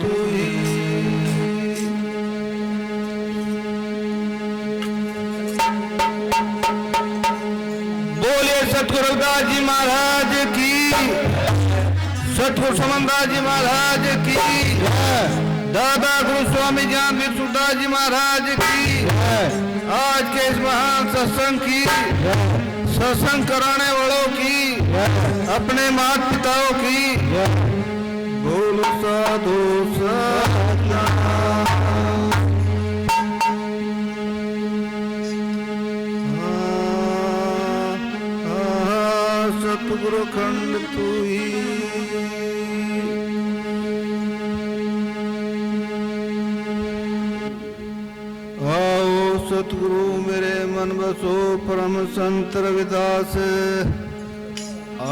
तू ही। बोलिए सतगुरु रविदास जी महाराज की, सतगुरु समनदास जी महाराज की, दादा गुरु स्वामी ज्ञानवीर सूरदास जी महाराज की। आज के इस महान सत्संग की, सत्संग कराने वालों की, अपने माता पिताओं की, बोल साधु सतनाम। सतगुरु खंड तू ही। आओ सतगुरु मेरे मन बसो परम संत रविदास,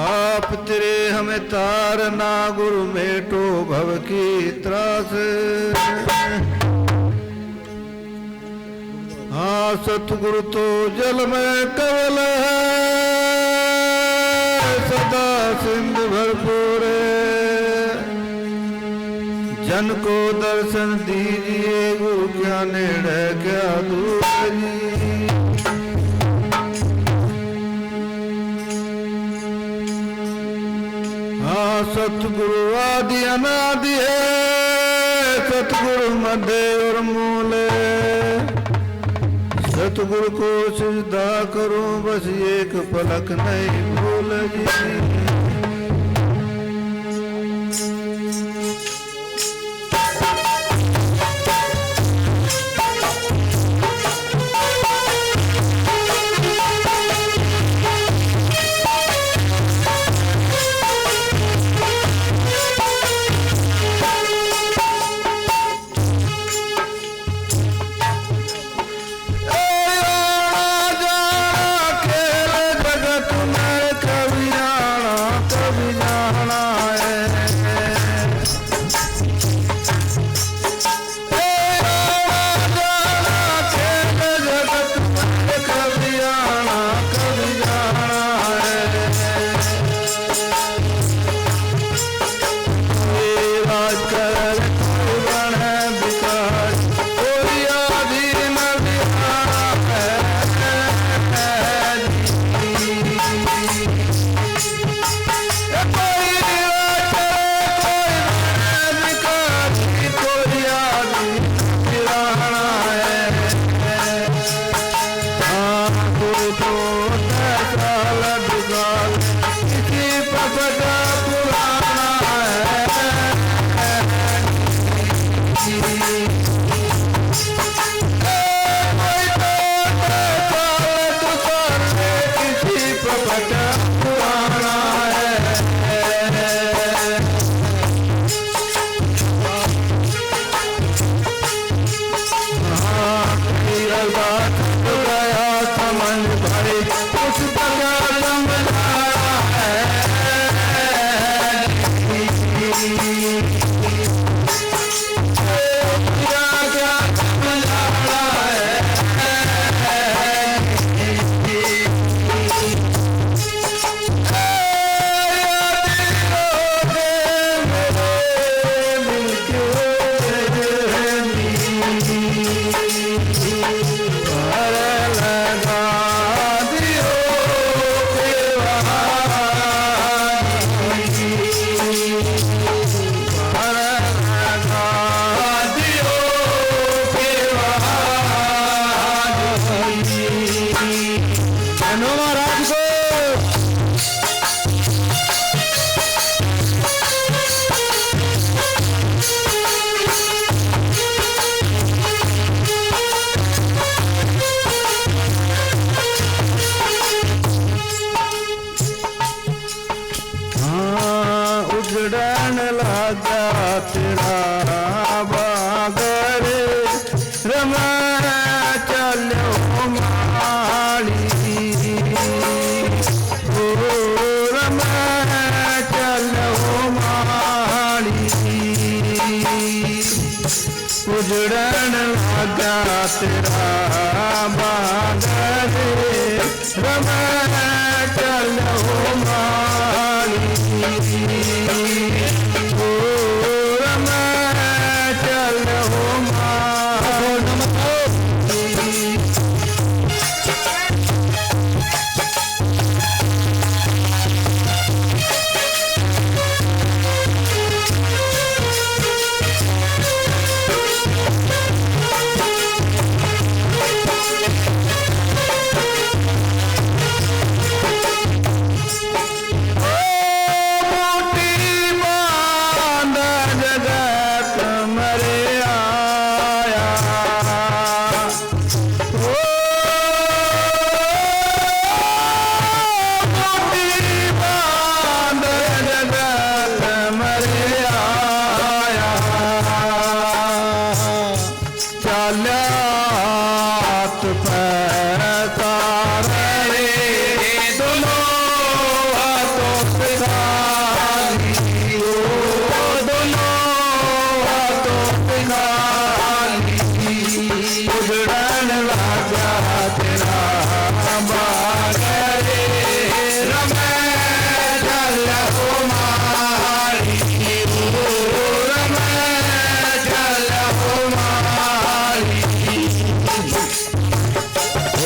आप तेरे हमें तार ना गुरु मेटो भव की त्रास। हाँ सतगुरु तो जल में कवल है, सदा सिंधु भरपूर। जन को दर्शन दीजिए गुरु, क्या नेड़े क्या दूर जी। हाँ सतगुरु आदि अनादि है, सतगुरु मध्य और मूल। सतगुरु को सिजदा करो बस एक पलक नहीं भूल जी। उजड़न लगा तेरा बागर, रमा चलो माली। ओ रमा चलो माली। उजड़न लगा तेरा बागर, रमा चलो माली। ओ रमा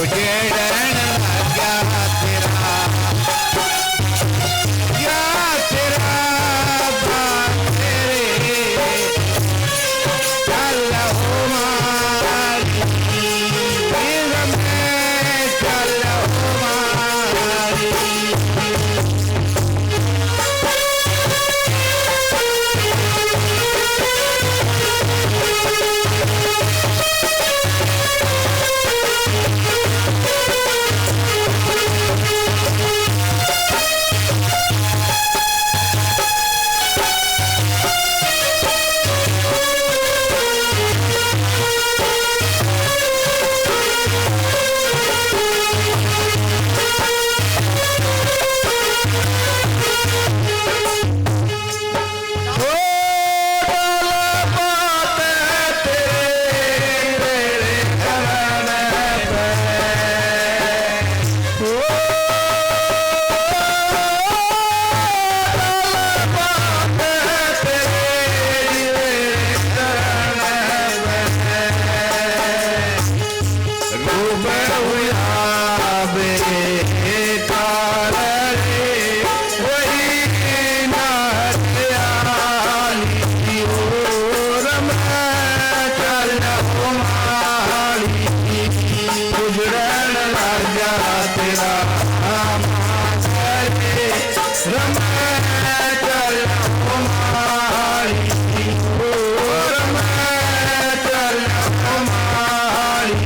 उजड़न लगा तेरा या तेरा तेरे चल हो मारी में चल हो मारी उजड़न लगा तेरा रम चल हो मारी रम चल हो मारी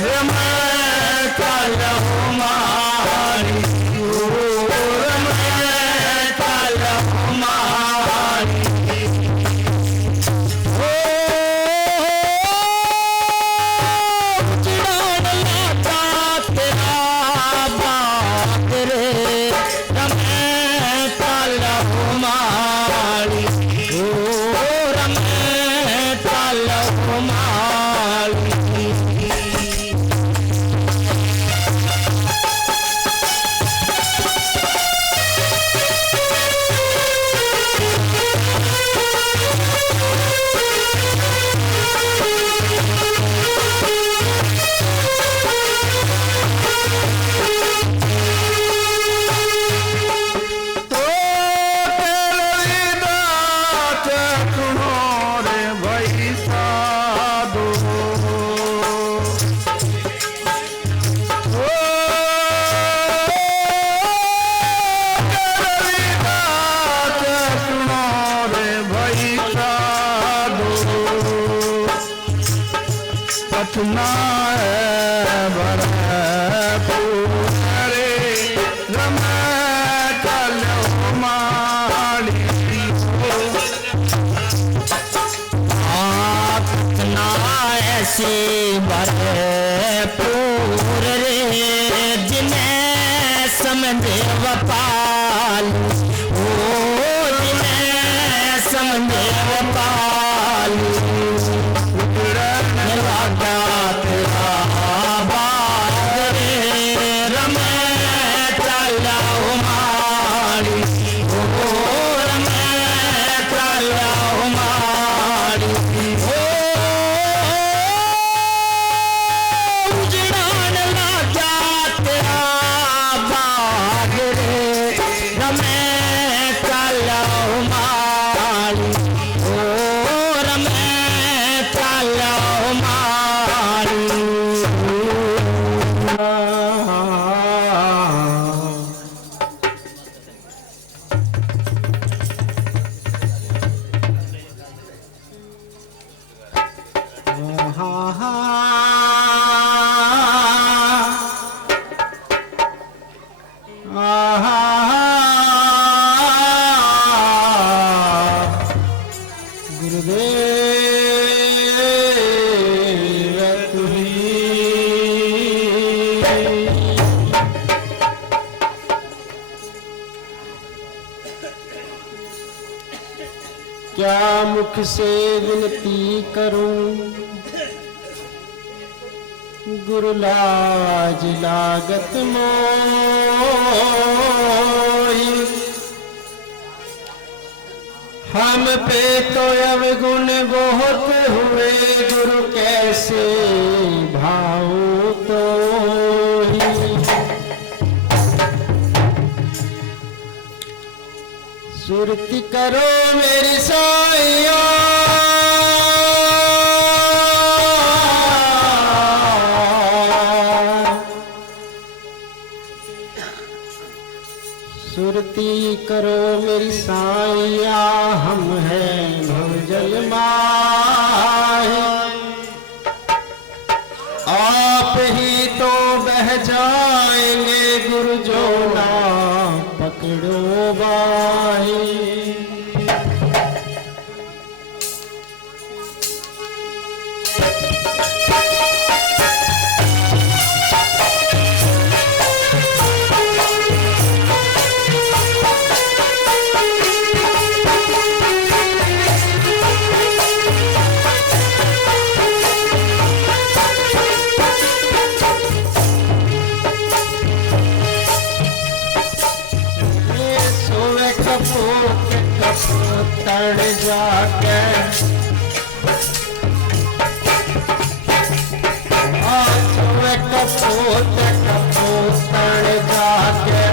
रमण चलो मारी रमण चलो मारी पटना ऐसे भरपूर रे जिन्हें समझे वपाल ओ जिन्हें समझे वपाल वादा तेरा बात रे रमे चला मारी ओ रमे चला मारी ओ क्या मुख से विनती करूं गुरु लाज लागत मोही हम पे तो अवगुण बहुत हुए गुरु कैसे भाव तो ही सुरती करो मेरी साइया सुरती करो मेरी साइया हम हैं भवजल माही आप ही तो बह जाएंगे गुरु जो ना पकड़ो बाही तड़ जाके कपूत कपूत तड़ जाके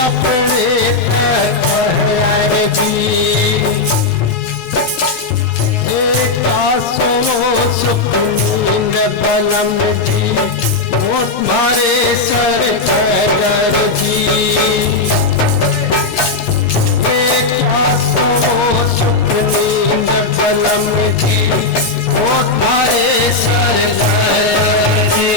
अपने कहगी एक आसो सुख नींद बलम जी वो तुम्हारे सर पैदर जी बलम जी वो तुम्हारे सर जी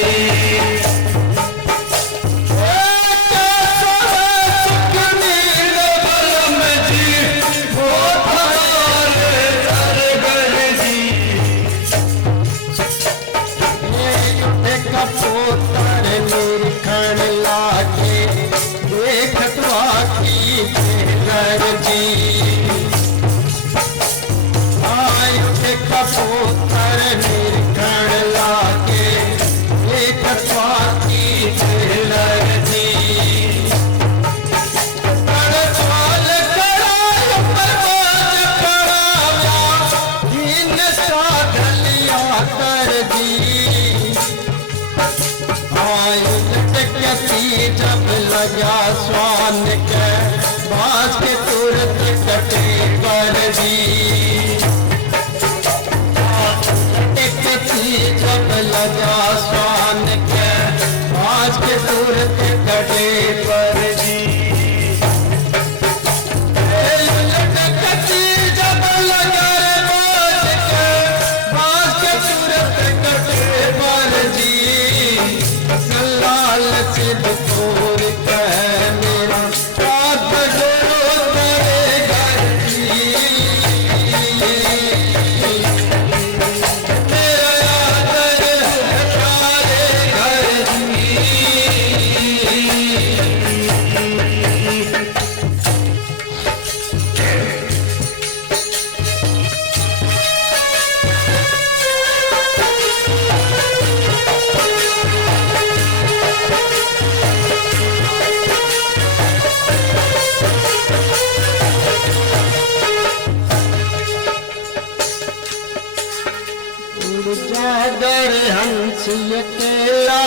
अकेला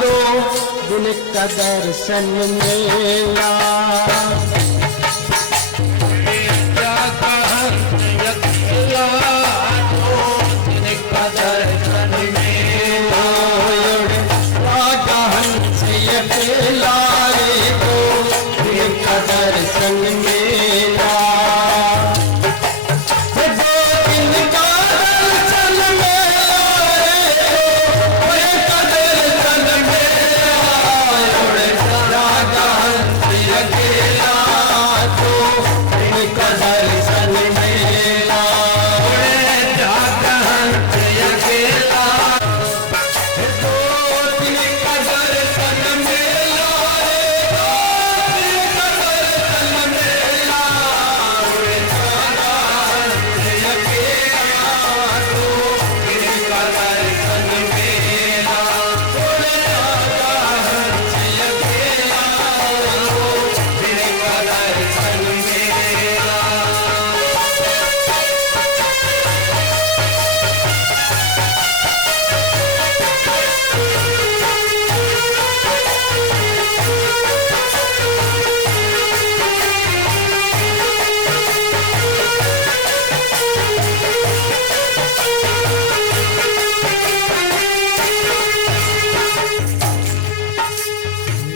दो दिन का दर्शन मेला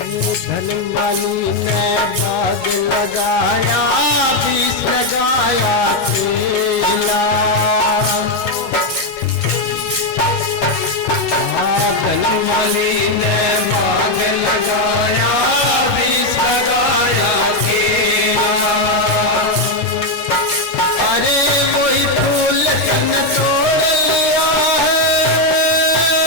धनमाली ने भाग लगाया बीस लगाया केला धनमाली ने भाग लगाया बीस लगाया केला अरे वही फूल कन तोड़ लिया है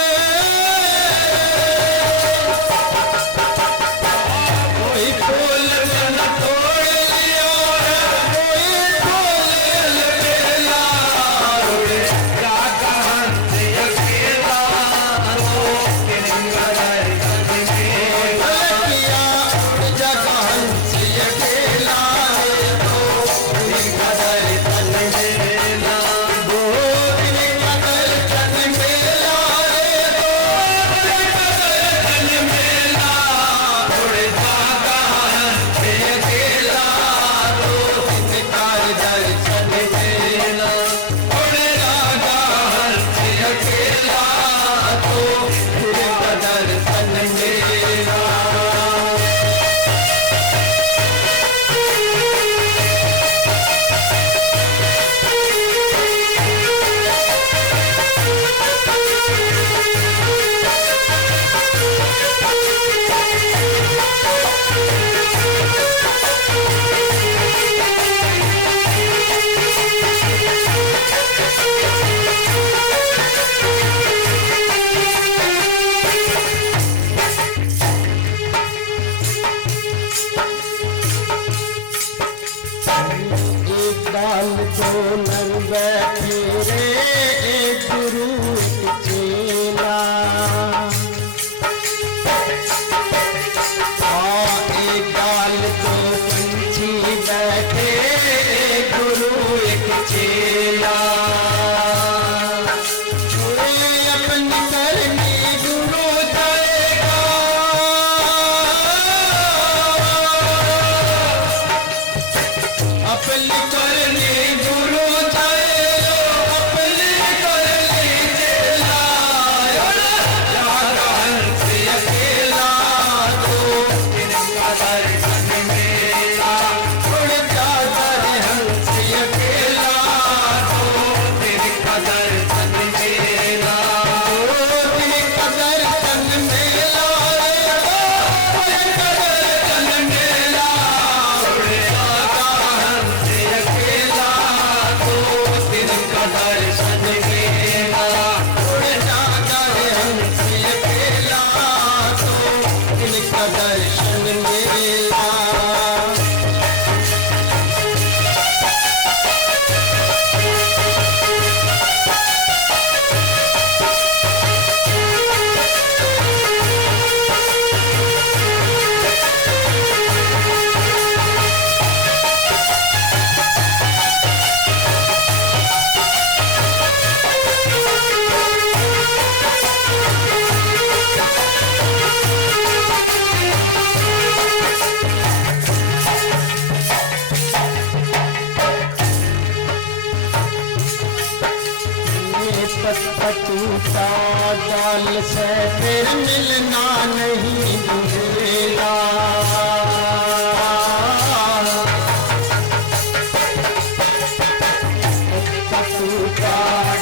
काल से फिर मिलना नहीं दूंगा।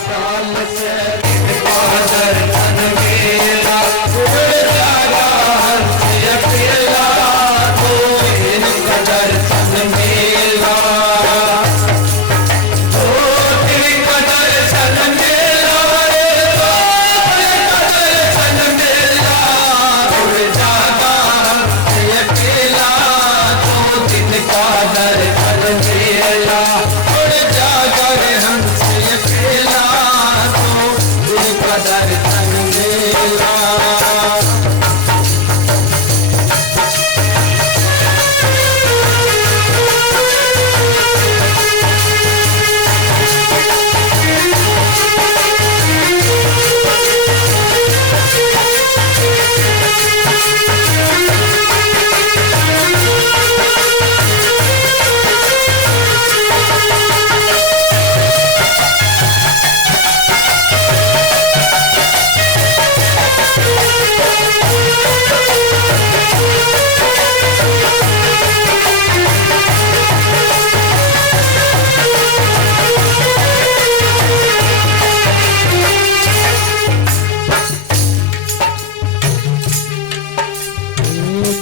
काल से दर्शन मेरा उड़ जागा हंस अकेला, तो इनका दर्शन मेरा, तो इनका दर्शन मेरा, तो इनका दर्शन मेरा, उड़ जागा हंस अकेला, तो इनका दर्शन मेरा, उड़ जागा हंस अकेला, तो इनका दर्शन मेरा।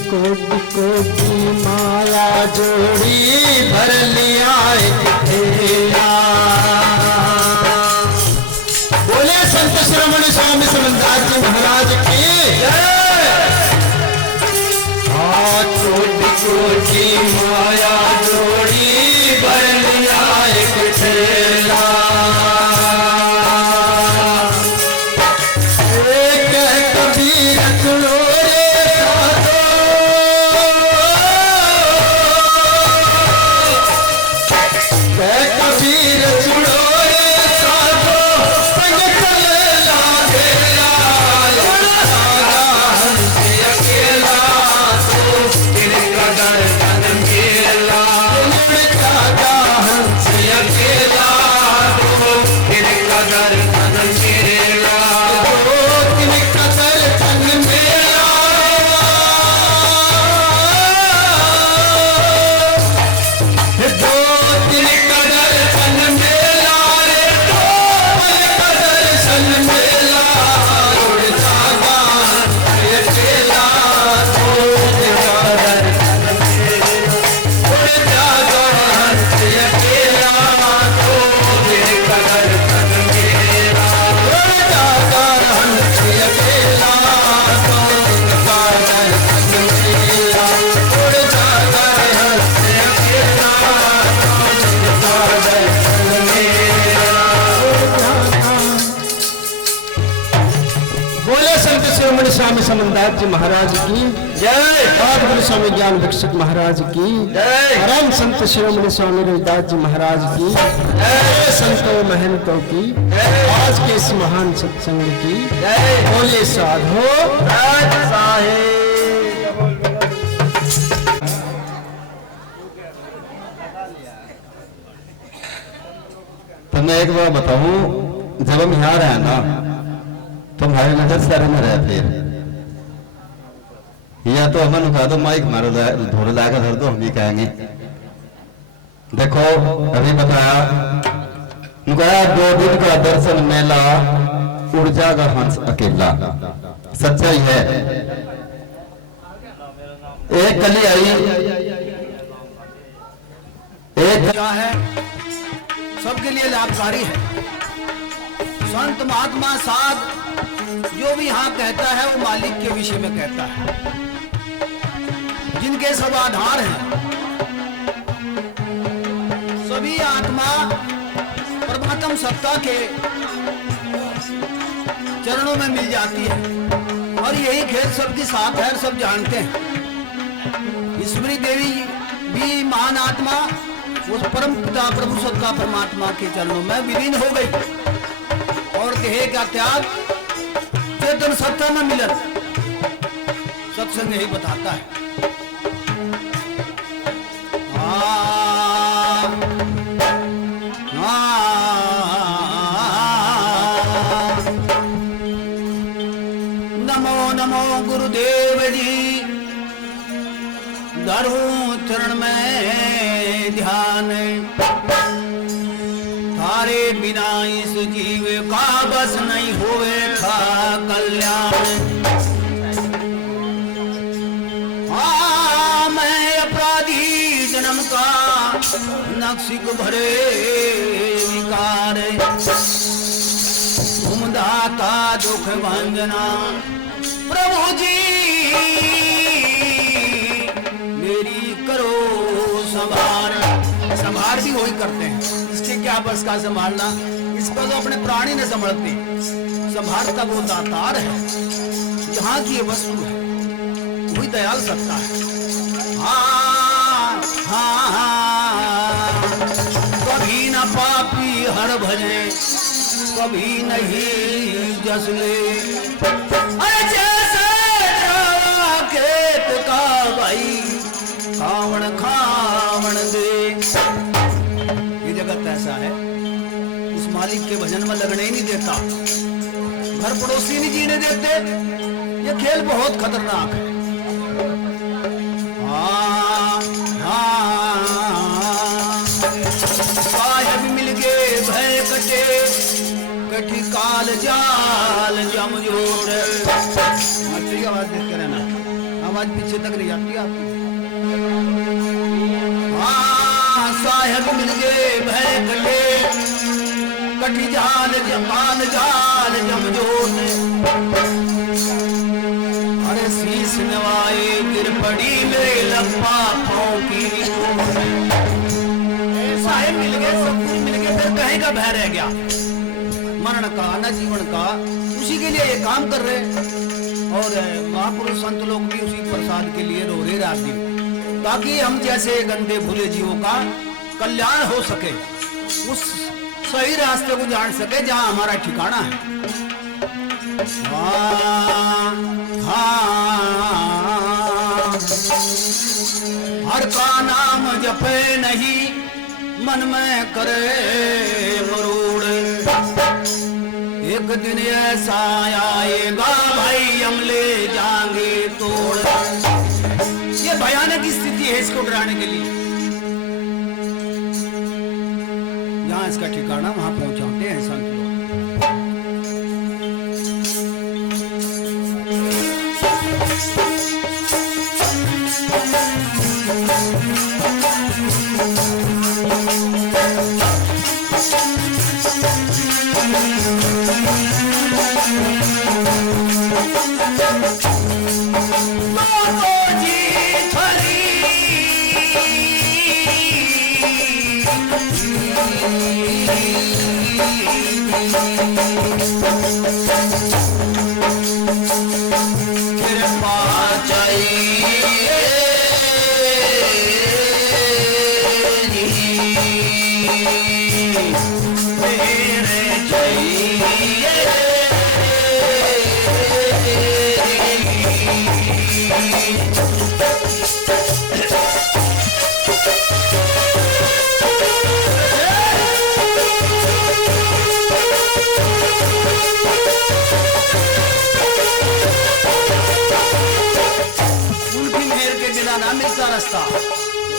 कोटि कोटि माला जोड़ी भर लिया एक थैला। बोले संत श्रवण स्वामी समन्दास जी महाराज की जय। कोटि कोटि माया जोड़ी भर लिया एक थैला। एक कबीर सुनो कबीर सुनो रे साधो, संग चलेला घेरा, जागा हंस अकेला, तो इनका दर्शन मेला, जागा हंस अकेला, तो इनका दर्शन मेला, तो इनका दर्शन मेला, दो तिनका दर्शन मेला रे, दो तिनका दर्शन मेला, उड़ जागा अकेला, तो तिनका दर्शन मेला, उड़ जागा अकेला, तो तिनका दर्शन मेला, उड़ जागा अकेला, तो तिनका दर्शन मेला, उड़ जागा अकेला, बोले संत शिरोमणि स्वामी समन्दास जी महाराज की जय। गुरु स्वामी ज्ञान भिक्षुक महाराज की जय। परम संत शिरोमणि स्वामी रविदास जी महाराज की जय। संतों महंतों की आज के इस महान सत्संग की जय। बोले साधो राज साहेब। तो मैं एक बार बताऊं, जब हम यहाँ रहे ना तो हमारे नजर सर में रहे फिर या तो अमन उठा दो माइक मारो धोर लाकर धर दो, हम ही कहेंगे। देखो अभी बताया नुकाया 2 दिन का दर्शन मेला, उड़ जागा हंस अकेला। सच्चाई है। एक कली आई, एक क्या है सबके लिए लाभकारी है। संत महात्मा साध जो भी यहाँ कहता है वो मालिक के विषय में कहता है, जिनके सब आधार हैं। सभी आत्मा परमात्म सत्ता के चरणों में मिल जाती है और यही खेल सबके साथ है, सब जानते हैं। ईश्वरी देवी भी महान आत्मा उस परम पिता प्रभु सत्ता परमात्मा के चरणों में विलीन हो गई और देह का त्याग चेतन सत्ता में मिलन। सत्संग यही बताता है। नमो नमो गुरुदेव जी, धरूं चरण में ध्यान, थारे बिना इस जीव का बस नहीं होए था कल्याण। हाँ मैं अपराधी जन्म का नक्सिक भरे विकार, तुम दाता दुख भंजना प्रभु जी, मेरी करो संभार। संभार भी वही करते हैं, इसके क्या बस का संभालना, इसको तो अपने प्राणी ने संभालते। संभारता वो दातार है, जहां की ये वस्तु है वही दयाल सकता है। हाँ हाँ हाँ, कभी न पापी हर भजे, कभी नहीं जसले, अरे जैसे खेत का भाई खावण खावण दे। ये जगत ऐसा है, उस मालिक के भजन में लगने ही नहीं देता, घर पड़ोसी नहीं जीने देते। ये खेल बहुत खतरनाक है। हाँ हाँ, साहेब मिल गए भय कटे, कठी काल जाल जम जोड़। अच्छी आवाज देख कर रहना, आवाज पीछे तक नहीं आती आपकी। हाँ साहेब मिल गए भय कटे, कठी जाल जमाल जाल जम जोड़। अरे शीश नवाए गिर पड़ी मेरे लंबा पाँव की। साहेब मिल गए, सब कुछ मिल गए, फिर कहीं का भय रह गया, मरण का न जीवन का। उसी के लिए ये काम कर रहे, और महापुरुष संत लोग भी उसी प्रसाद के लिए रो रहे रात दिन, ताकि हम जैसे गंदे भूले जीवों का कल्याण हो सके, उस सही रास्ते को जान सके जहां हमारा ठिकाना है। हाँ हाँ, हर का नाम जपे नहीं, मन में करे मरोड़। एक दिन ऐसा आएगा भाई हम ले जाएंगे तोड़। ये भयानक स्थिति है इसको डराने के लिए। जहां इसका ठिकाना वहां पहुंचाते हैं संत लोग।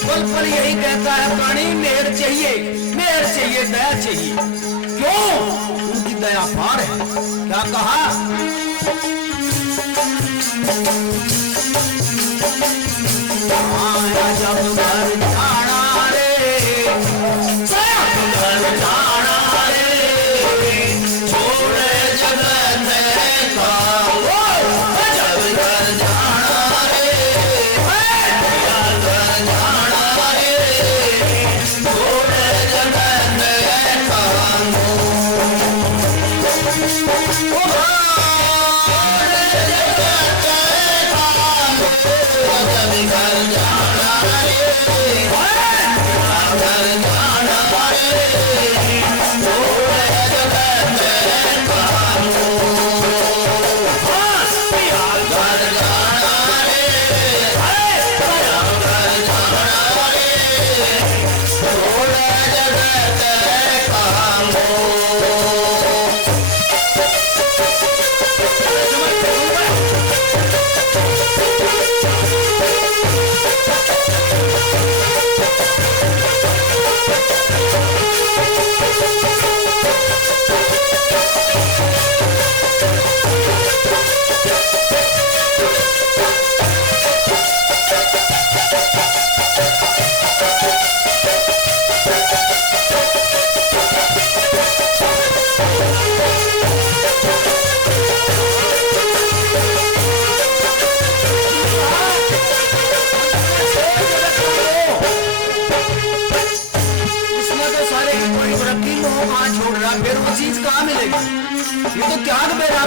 पल पल यही कहता है प्राणी मेहर चाहिए, दया चाहिए। क्यों? उनकी दया पार है। क्या कहा? आया जब घर जाना रे, जब घर जाना रे, छोड़े जगत का, जब घर जाना रे, छोड़े जगत का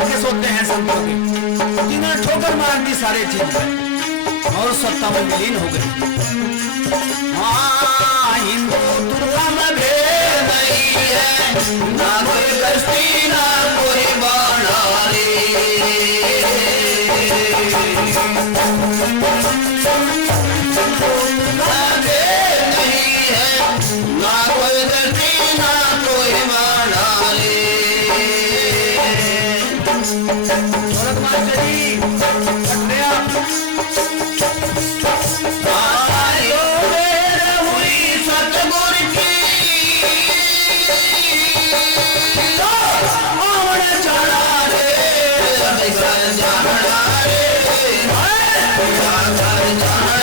मार के सोते हैं संतों के, जिन्होंने ठोकर मार दी सारे चीज में और सत्ता में विलीन हो गई। हाँ, हिंदू दुर्गा में भेद नहीं है, ना कोई बस्ती ना कोई बाणारी। ना कोई धरती ना कोई मानारी। आयो देर हुई सतगुर की, आवन चढ़ा रे घर जाना रे, घर जाना रे,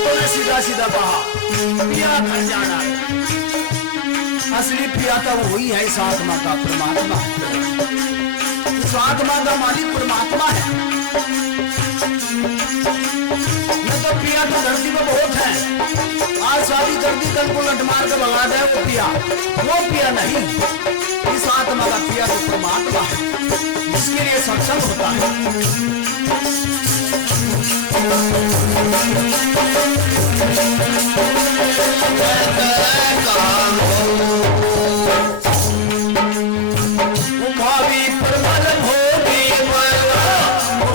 थोड़े सीधा कहा पिया घर जाना। असली पिया तो वही है इस आत्मा का, परमात्मा। इस आत्मा का मालिक परमात्मा है। न तो पिया तो धरती में बहुत है, आज शादी धरती कल को लट मार के भगा दे वो पिया नहीं। इस आत्मा का पिया तो परमात्मा है, जिसके लिए सत्संग होता है। भावी प्रबल भोगी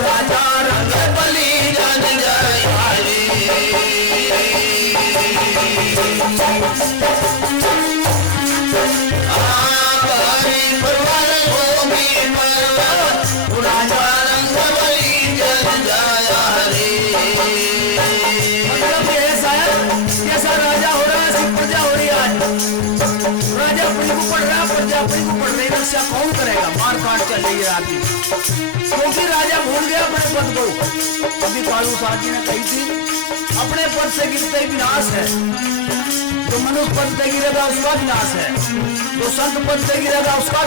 राजा रंग बलि जन जय प्रबल भोगी राजा रंग बलि जन जय हरे। मतलब ये है प्रजापति को पड़ रही रक्षा कौन करेगा? मार काट चल रही है आदमी, क्योंकि राजा भूल गया अपने पद को। अभी कालू साहब जी ने कही थी अपने पद से गिरते ही विनाश है। जो मनुष्य पद से गिरेगा उसका विनाश है, जो संत पद से गिरेगा उसका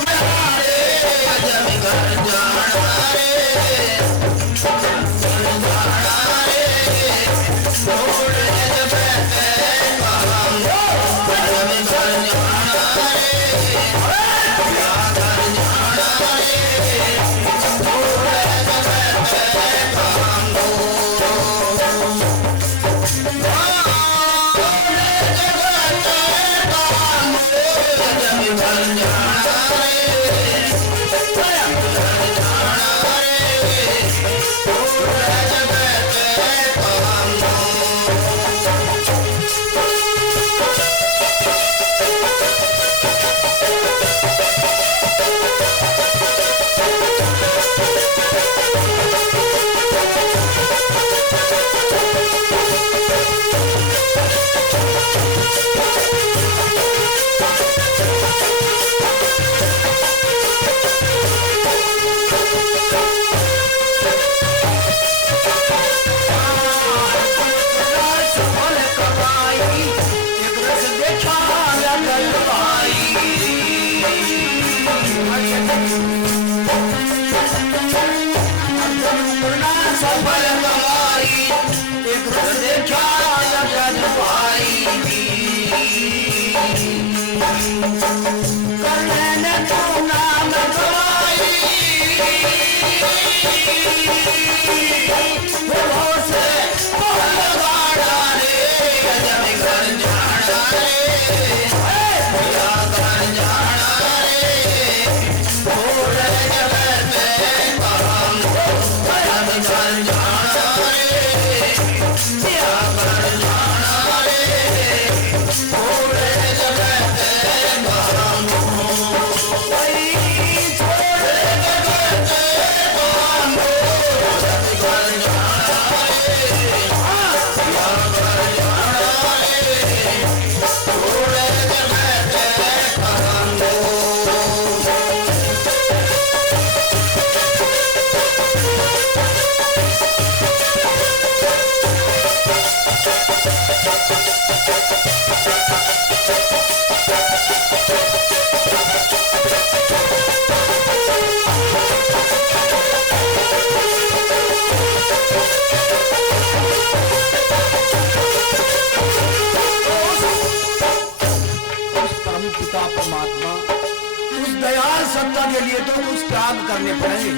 सत्ता के लिए तो कुछ त्याग करने पड़ेंगे।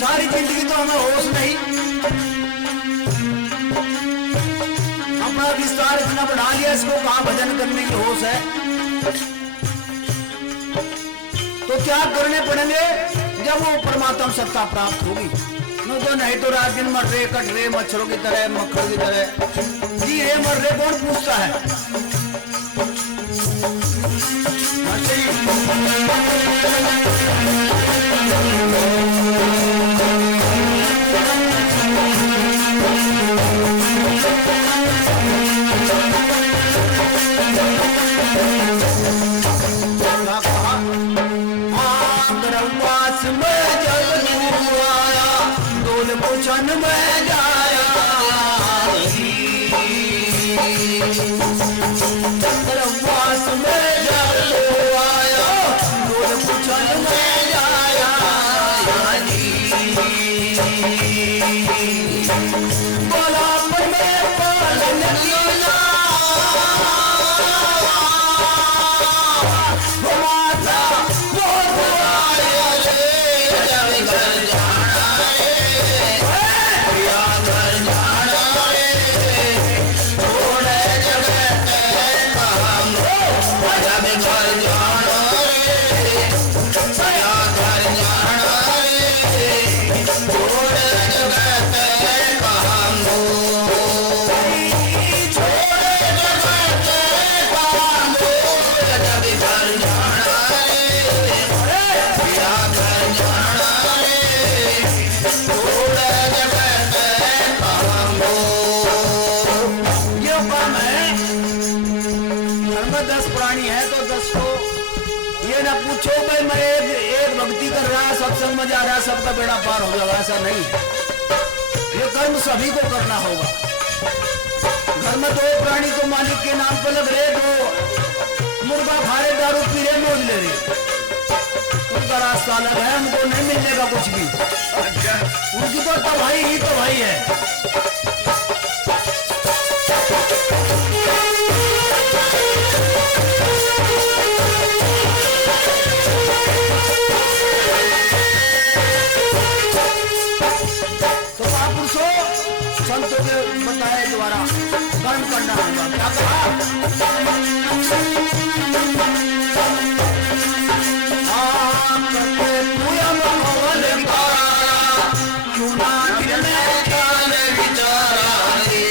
सारी जिंदगी तो हमें होश नहीं, अपना विस्तार इतना बढ़ा लिया, इसको कहां भजन करने की होश है? तो त्याग करने पड़ेंगे जब वो परमात्मा सत्ता प्राप्त होगी। तो नहीं तो रात दिन मर रहे, कट रहे, मच्छरों की तरह, मक्खर की तरह जी रहे, मर रहे, कौन पूछता है? पूछन में जाया चंद्रवास में जब आया, दूर पूछन में जाया बोला पड़े पालन किया माता वो आया रे जब घर जाना रे या घर जाना रे थोड़े जगह काम जब घर जाना रे या घर जाना रे थोड़े जगह काम छोड़े जगह काम जब घर जाना रे या घर जाना रे थोड़े जगह काम ये काम है। घर में 10 प्राणी है तो 10 को ना पूछो भाई मैं एक भक्ति कर रहा है, सत्संग में जा रहा है, सबका बेड़ा पार हो जाएगा, ऐसा नहीं। ये कर्म सभी को करना होगा। घर में दो प्राणी तो मालिक के नाम पर लग रहे, दो मुर्गा खा रहे, दारू पी रहे, मौज ले रहे, उनका रास्ता अलग है, उनको नहीं मिलेगा कुछ भी। उनकी तो तबाही ही तबाही है। तो महापुरुषों संतों के बताए द्वारा कर्म करना होगा। क्या कहा? करते पूरा माहौल का चुना दिल में ख्याल विचारा रे,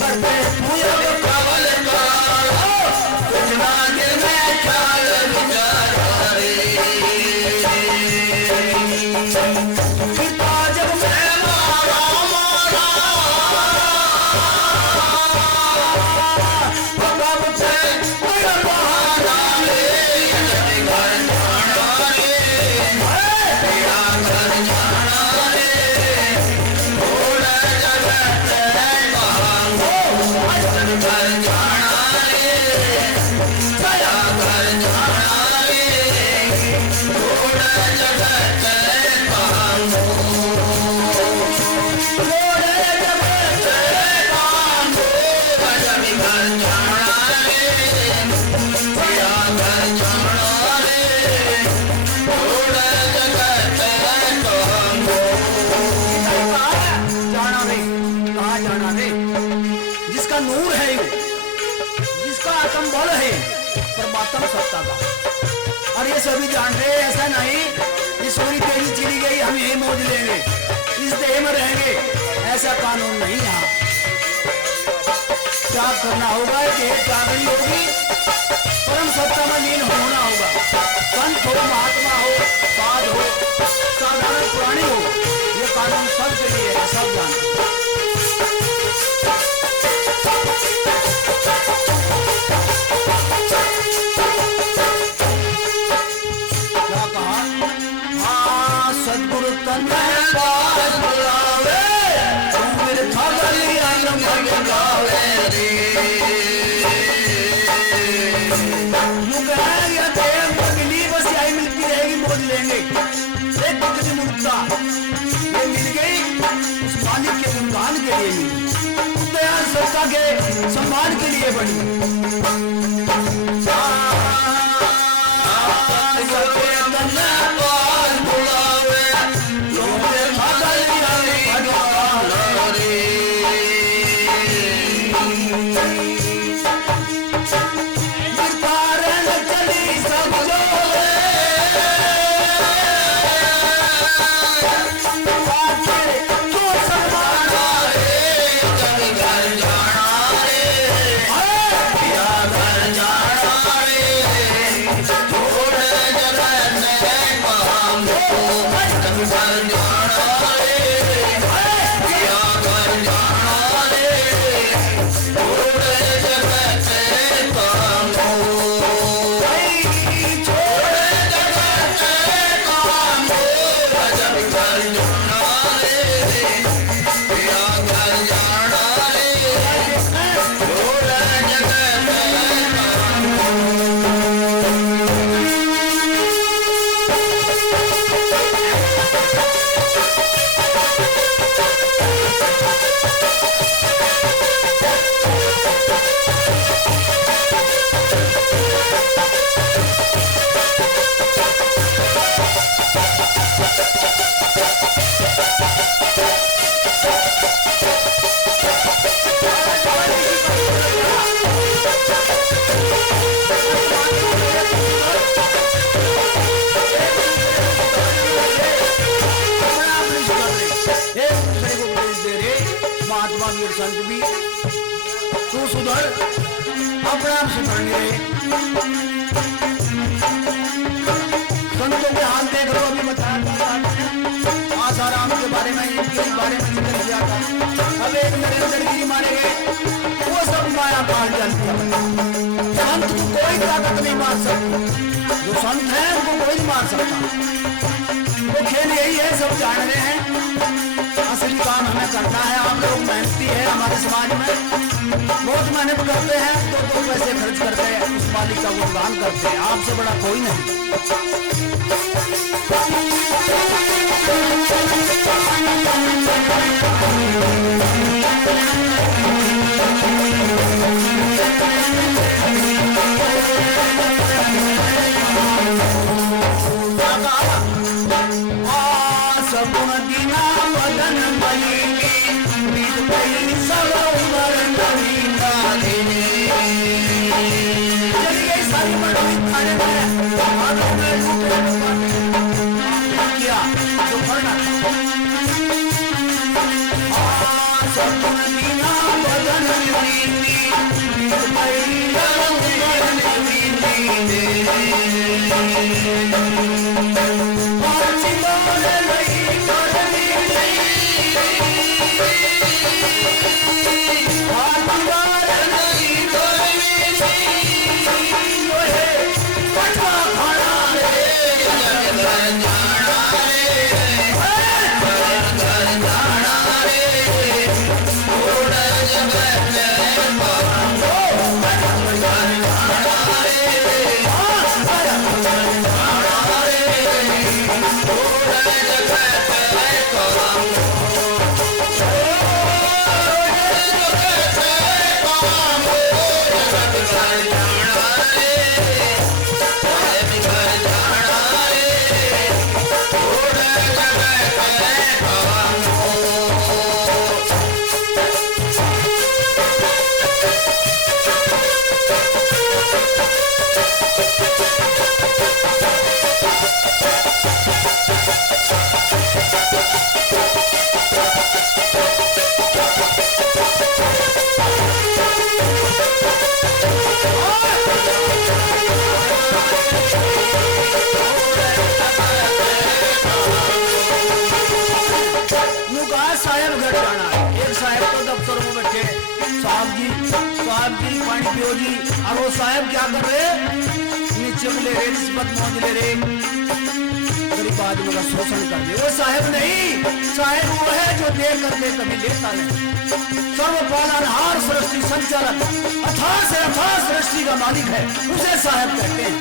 करते पूरा माहौल का चुना दिल में ख्याल विचारा रे। पिता जब मैं मारा भगव से मेरा बहाना रे, घर जाना रे, मेरा घर जाना रे, थोड़ा जगत कहाँ घर जाना रे, मेरा घर जाना रे, थोड़ा जगत जिसका नूर है, जिसका आत्म बल है, परमात्मा सत्ता का। और ये सभी जान रहे, ऐसा नहीं ये सूर्य तेजी चिड़ी गई हम यही मौज लेंगे, इस देह में रहेंगे, ऐसा कानून नहीं। यहाँ त्याग करना होगा, देह त्यागनी होगी, परम सत्ता में लीन होना होगा। संत हो, महात्मा हो, साध हो, साधारण प्राणी हो, ये कानून सबके लिए है, सब जाने। क्या कहा? हाँ सदगुरु तन पास बुलावे, फिर खगली अनमग गावे रे। यूं कहेंगे देव पगली बस यही मिलती रहेगी, मौज लेंगे। एक पगली मुक्ता ये मिल गई उस मालिक के गुणगान के लिए मिली, दयाल सत्ता के सम्मान के लिए बनी। संत भी तू सुधर, अपने आप सुधरने रहे। संतों के हाल देख लो, अभी बताया आसाराम के बारे में, इनके बारे में जिक्र किया था। अब एक नरेंद्र गिरी मारे गए, वो सब माया काल जानती है। संत उनको कोई ताकत नहीं मार सकती। जो संत है उनको कोई नहीं मार सकता। वो खेल यही है, सब जान रहे हैं। असली काम हमें करना है। आप लोग मेहनती है, हमारे समाज में बहुत मेहनत करते हैं, तो पैसे खर्च करते हैं, उस मालिक का गुणगान करते हैं। आपसे बड़ा कोई नहीं। सगुण दीना मदन मई बीत गई सब उमर नवीना चली गई सारी मंडली खाने में हाथों में लूटे किया जो करना सगुण दीना मदन मई बीत गई सब उमर नवीना और वो साहब क्या कर रहे, नीचे ले रहे, निस्बत मौज ले रहे, गरीब आदमी का शोषण कर रहे। वो साहब नहीं, साहब वो है जो दे करके कभी लेता नहीं। सर्वपालनहार सृष्टि संचालक अथाह से अथाह सृष्टि का मालिक है, उसे साहब कहते हैं।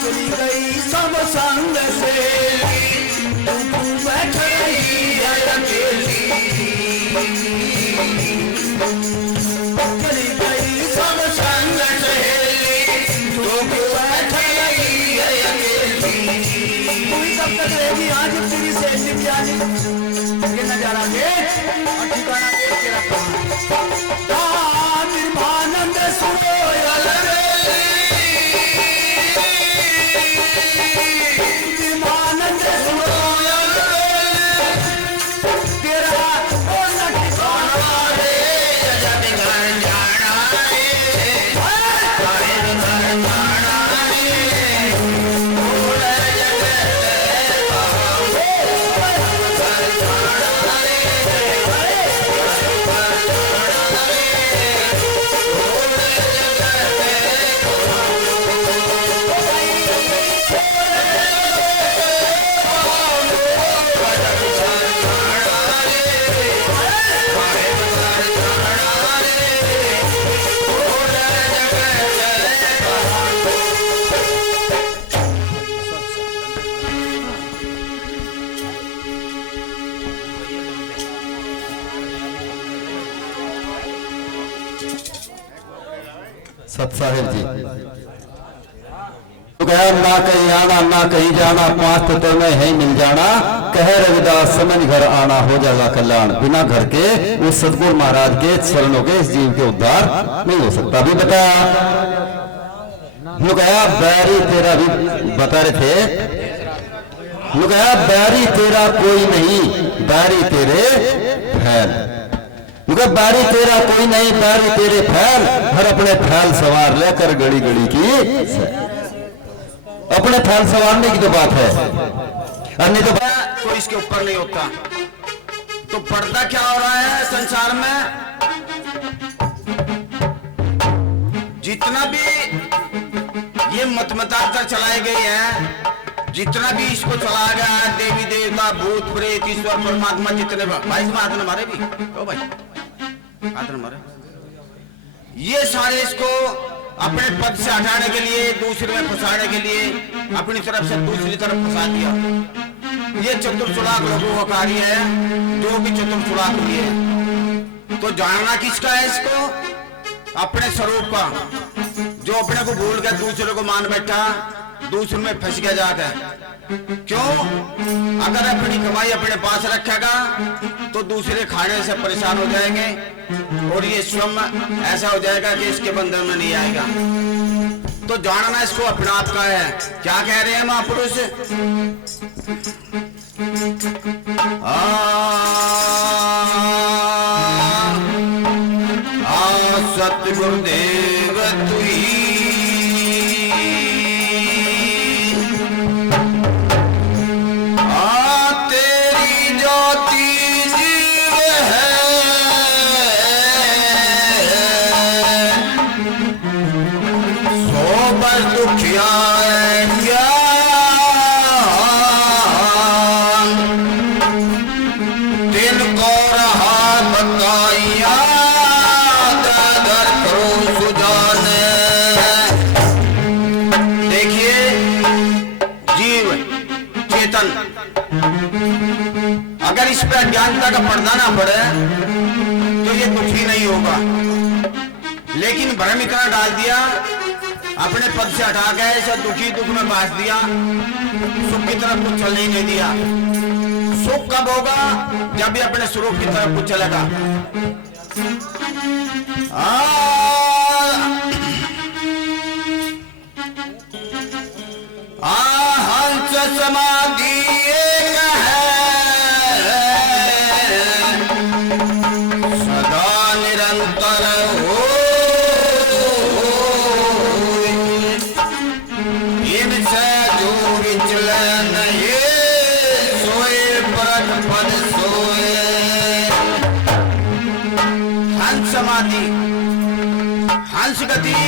चली गई सब संग से तू बैठ गई अकेली, चली गई सब संग से तू बैठ गई अकेली। तू ही कब तक रहेगी आज तेरी से जानी, ये नजारा देख और ठिकाना देख के रखा। निर्मानंद सुनो सत साहिब जी तो गया ना कहीं आना ना कहीं जाना, पांच तो में है मिल जाना। कह रविदास समझ घर आना हो जाएगा कल्याण, बिना घर के उस सतगुरु महाराज के चरणों के इस जीव के उद्धार नहीं हो सकता। अभी बताया नुकाया बैरी तेरा भी बता रहे थे, नुकाया बैरी तेरा कोई नहीं, बैरी तेरे फैल, बैरी तेरा कोई नहीं, बैरी तेरे फैल, हर अपने फैल सवार लेकर गड़ी गड़ी की, अपने फैल संवारने की तो बात है, और नहीं तो कोई इसके ऊपर नहीं होता। तो पर्दा क्या हो रहा है संसार में? जितना भी ये मतमतांतर चलाए गए हैं, जितना भी इसको चलाया गया है, देवी देवता भूत प्रेत ईश्वर परमात्मा, जितने भाई हाथ न मारे भी, ओ भाई हाथ न मारे, ये सारे इसको अपने पद से हटाने के लिए, दूसरे में फंसाने के लिए अपनी तरफ से दूसरी तरफ फंसा दिया। ये चतुर चुड़ाक लोगों का कार्य है, जो भी चतुर चुड़ाक हुई है। तो जानना किसका है इसको? अपने स्वरूप का। जो अपने को भूल कर दूसरे को मान बैठा, दूसरे में फंस गया जाकर। क्यों? अगर अपनी कमाई अपने पास रखेगा तो दूसरे खाने से परेशान हो जाएंगे, और ये स्वयं ऐसा हो जाएगा कि इसके बंधन में नहीं आएगा। तो जानना इसको अपने आप का है। क्या कह रहे हैं महापुरुष? सतगुरुदेव तुई तेरी ज्योति जीव है, सो बर दुखिया दिन को रहा बताइया अगर इस पर अज्ञानता का पर्दा ना पड़े तो ये दुखी नहीं होगा। लेकिन भ्रम इतना डाल दिया, अपने पद से हटा गए, सब दुखी दुख में बांट दिया, सुख की तरफ कुछ चलने ही नहीं दिया। सुख कब होगा? जब भी अपने स्वरूप की तरफ कुछ चलेगा। हंस समाधि एक है, सदा निरंतर हो, इनसे जो विचलन ये सोए परत पद सोए। हंस समाधि, हंस गति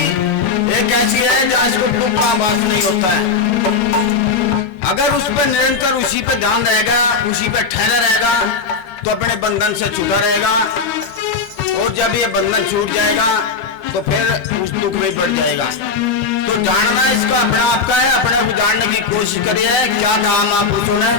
एक ऐसी है जहां इसको दुख का आभास नहीं होता है। अगर उस पर निरंतर उसी पे ध्यान रहेगा, उसी पे ठहरा रहेगा, तो अपने बंधन से छूटा रहेगा। और जब ये बंधन छूट जाएगा तो फिर उस दुख में बढ़ जाएगा। तो जानना इसका अपने आप का है, अपने को जानने की कोशिश करिए। क्या काम आप पूछो ना?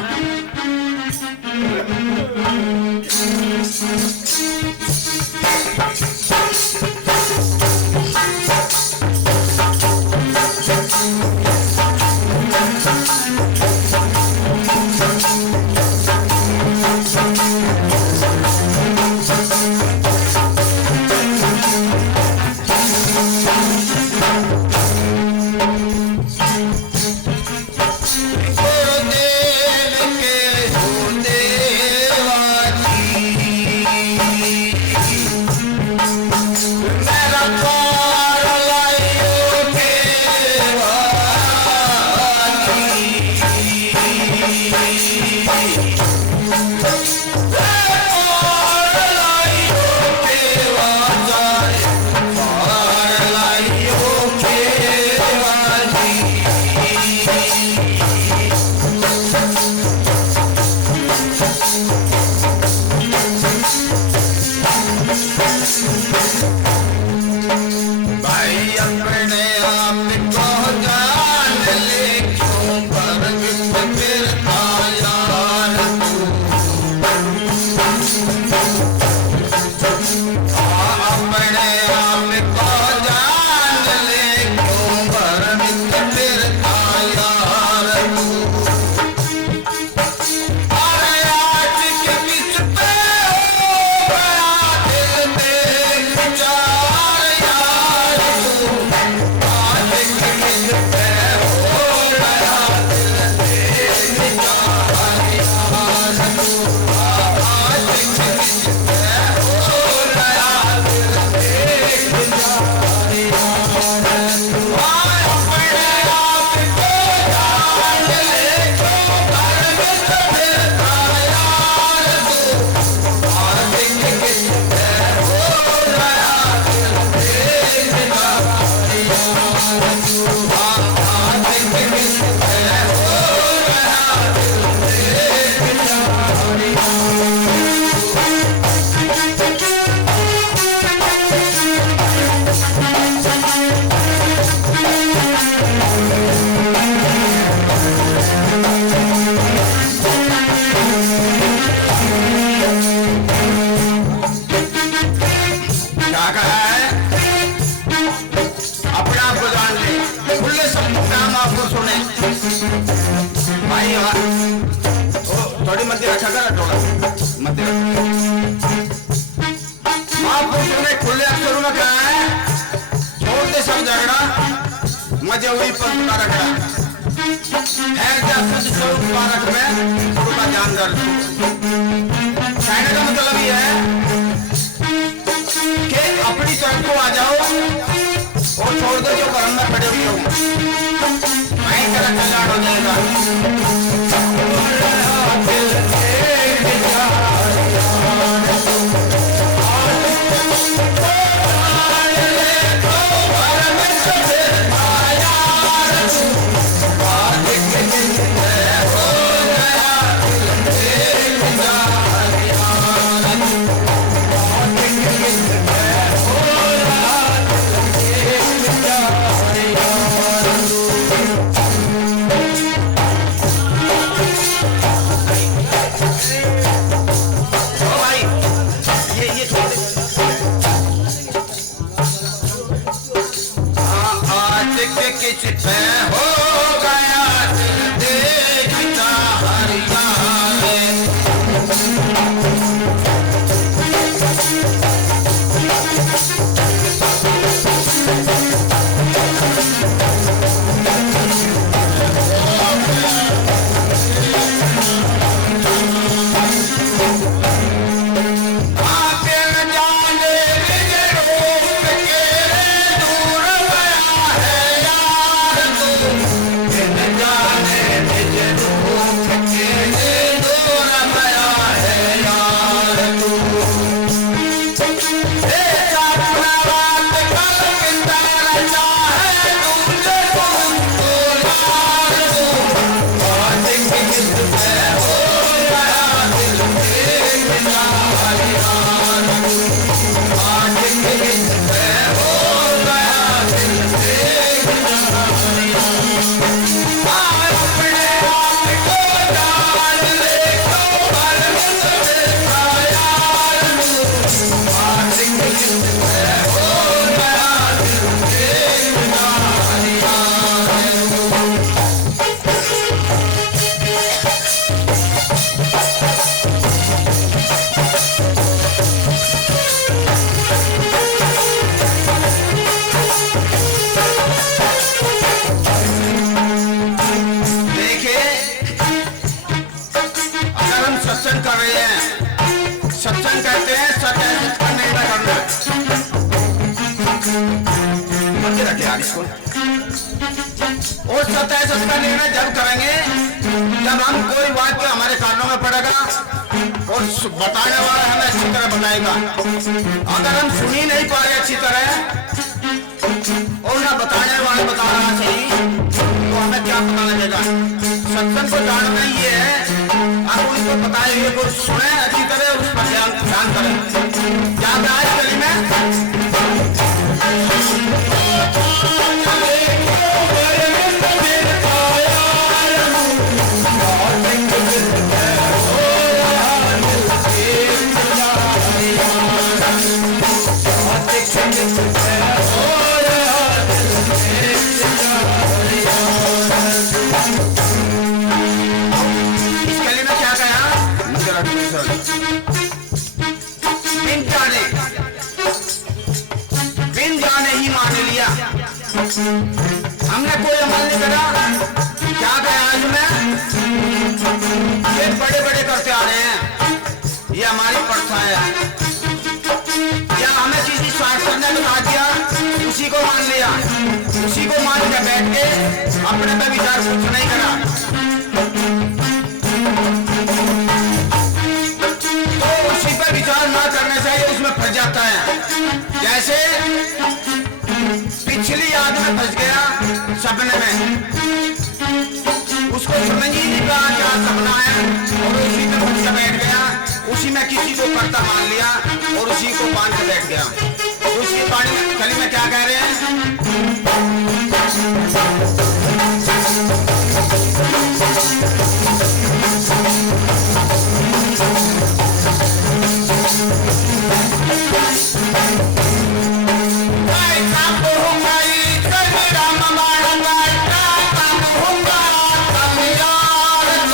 थोड़ी मध्य रखा कर थोड़ा मध्य महापुरुषों ने खुले अक्षरों में कहा है, छोड़ दे सब झगड़ा, मजे हुई पंथ का रगड़ा, स्वरूप पारक में गुरु का ध्यान कर। कहने का मतलब ये है कि अपनी तरफ को आ जाओ और छोड़ दो जो कर्म में खड़े हुए हो, वहीं तेरा कल्याण हो जाएगा। और सत्य का निर्णय जब करेंगे जब हम कोई वाक्य हमारे कानों में पड़ेगा और बताने वाला हमें अच्छी तरह बताएगा। अगर हम सुन ही नहीं पा रहे अच्छी तरह और ना बताने वाले बता रहा सही, तो हमें क्या पता लगेगा। सत्संग को जानना ये है, आप उसको बताए हुए को सुने अच्छी तरह, उस पर ध्यान करें। क्या आज कली में बिन जाने ही मान लिया, हमने कोई अमल नहीं करा। क्या कहा आज में ये बड़े बड़े करते आ रहे हैं, ये हमारी प्रथा है। क्या हमें किसी स्वार्थ करने में बता दिया, उसी को मान लिया, उसी को मान के बैठ के अपने पे विचार कुछ नहीं करा। तो उसी पर विचार ना करना चाहिए, उसमें फंस जाता है। जैसे पिछली याद में फंस गया सपने में, उसको समझ ही नहीं पाया क्या सपना है और उसी में फंस के बैठ गया, उसी में किसी को करता मान लिया और उसी को बांध के बैठ गया। तो उसकी पानी कली में क्या कह रहे हैं, राम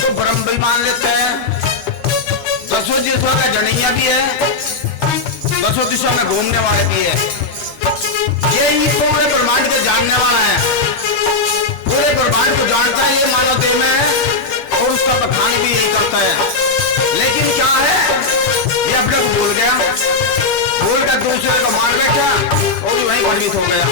उसको ब्रह्म भी मान लेते हैं, दसों दिशा का जनैया भी है, दसों दिशा में घूमने वाले भी है। ये ही पूरे ब्रह्मांड के जानने वाला है, पूरे ब्रह्मांड को जानता है, ये मानव देह में है और उसका बखान भी यही करता है। लेकिन क्या है, ये अपने को भूल गया, भूल कर दूसरे को मान बैठा और वहीं भ्रमित हो गया।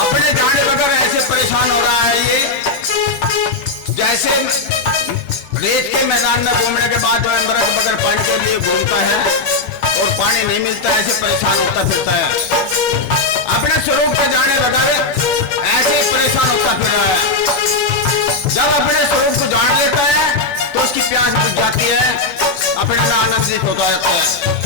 अपने जाने बगैर ऐसे परेशान हो रहा है ये, जैसे रेत के मैदान में घूमने के बाद बरस बगैर पानी के लिए घूमता है और पानी नहीं मिलता, ऐसे परेशान होता फिरता है। अपने स्वरूप के जाने बगैर ऐसे परेशान होता फिर रहा है। जब अपने स्वरूप को जान लेता है तो उसकी प्यास बुझ जाती है, अपने में आनंदित होता रहता है।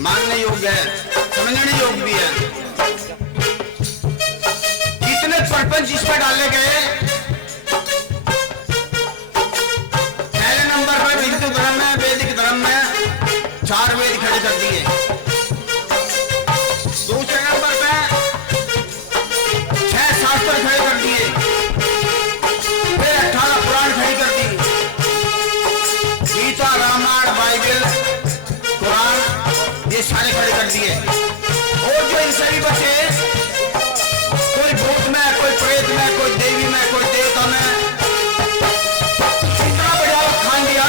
मानने योग्य है, समझने योग्य भी है। कितने प्रपंच इस पर डाले गए। पहले नंबर पर हिंदू धर्म में, वैदिक धर्म में 4 वेद खड़े कर दिए। दूसरे नंबर पे 6 शास्त्र खड़े कर दिए, फिर 18 पुराण खड़ी कर दी। गीता, रामायण, बाइबल, कुरान, ये सारे खड़े कर दिए। और जो इन सभी बचे, कोई भूत में, कोई प्रेत में, कोई देवी में, कोई देवता में, इतना बड़ा खान दिया।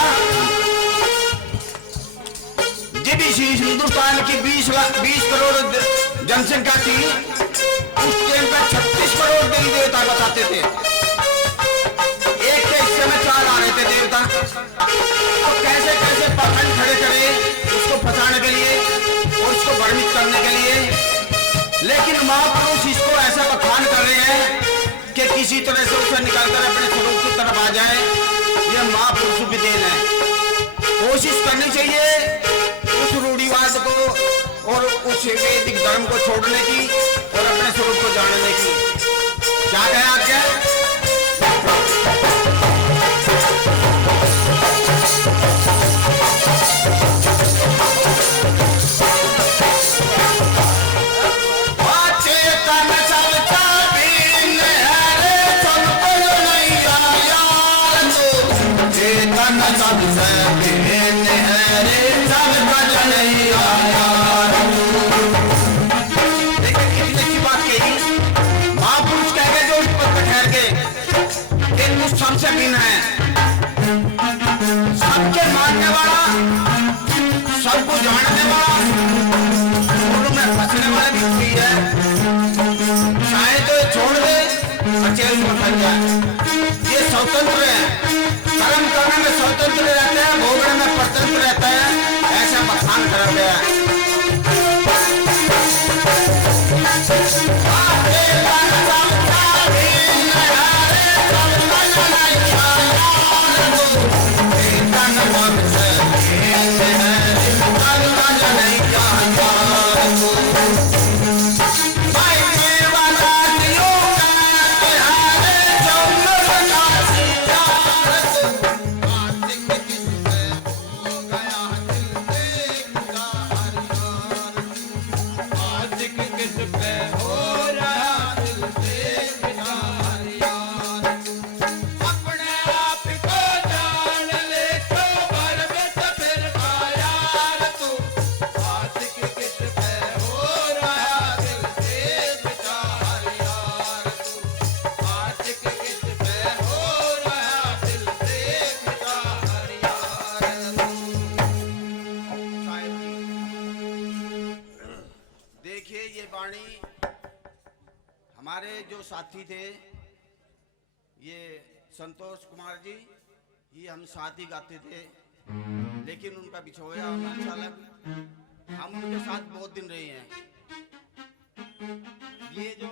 जब हिंदुस्तान की 20 करोड़ जनसंख्या थी, उस टाइम पे 36 करोड़ देवी देवता बताते थे। एक के हिस्से में 4 आ रहे थे देवता। तो कैसे कैसे पाखंड खड़े करे उसको फंसाने के लिए और उसको भ्रमित करने के लिए। लेकिन महापुरुष इसको ऐसा बखान कर रहे हैं कि किसी तरह से उसे निकालकर अपने स्वरूप की तरफ आ जाए। यह महापुरुषों की देन है। कोशिश करनी चाहिए उस रूढ़िवाद को और उस वैदिक धर्म को छोड़ने की और अपने स्वरूप को जानने की। क्या कहें आगे? देखिए कितनी अच्छी बात कही। महापुरुष कह गए जो उस पद पर ठहर गए, इन मुझ सबसे भिन्न है, सबके मानने वाला, सबको जानने वाला, दोनों में फंसने वाला व्यक्ति है। चाहे तो छोड़ दे और जेल में फंस जाए, ये स्वतंत्र है, कर्म करने में स्वतंत्र रहता है, भोगने में परतंत्र रहता है, ऐसा बखान कर गया। देखिए ये वाणी हमारे जो साथी थे, ये संतोष कुमार जी, ये हम साथ ही गाते थे, लेकिन उनका बिछोया होना अच्छा लगा। हम उनके साथ बहुत दिन रहे हैं। ये जो